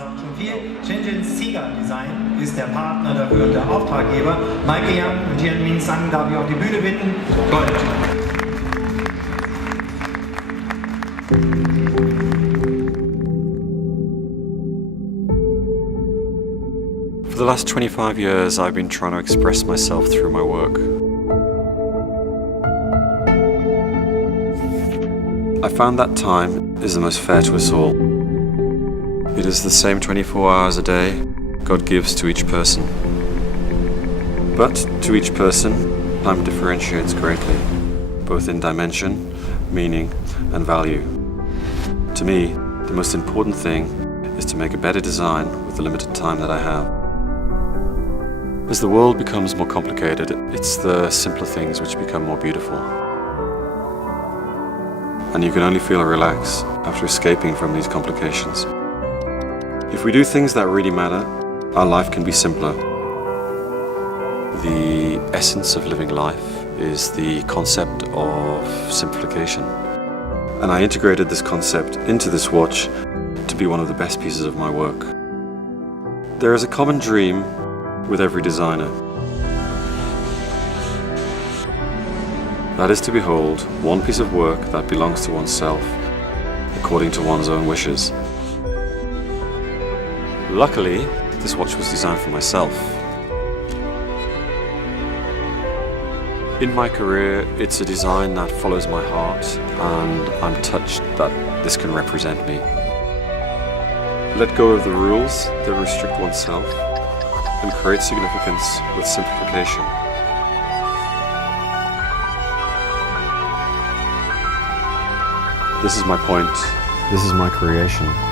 sagt schon viel. Xiaomi CIGA Design ist der Partner dafür und der Auftraggeber. Michael Young und Jianmin Sang darf ich auf die Bühne bitten. Gold. For the last 25 years, I've been trying to express myself through my work. I found that time is the most fair to us all. It is the same 24 hours a day God gives to each person. But to each person, time differentiates greatly, both in dimension, meaning, and value. To me, the most important thing is to make a better design with the limited time that I have. As the world becomes more complicated, it's the simpler things which become more beautiful. And you can only feel relaxed after escaping from these complications. If we do things that really matter, our life can be simpler. The essence of living life is the concept of simplification. And I integrated this concept into this watch to be one of the best pieces of my work. There is a common dream with every designer. That is to behold one piece of work that belongs to oneself, according to one's own wishes. Luckily, this watch was designed for myself. In my career, it's a design that follows my heart, and I'm touched that this can represent me. Let go of the rules that restrict oneself and create significance with simplification. This is my point. This is my creation.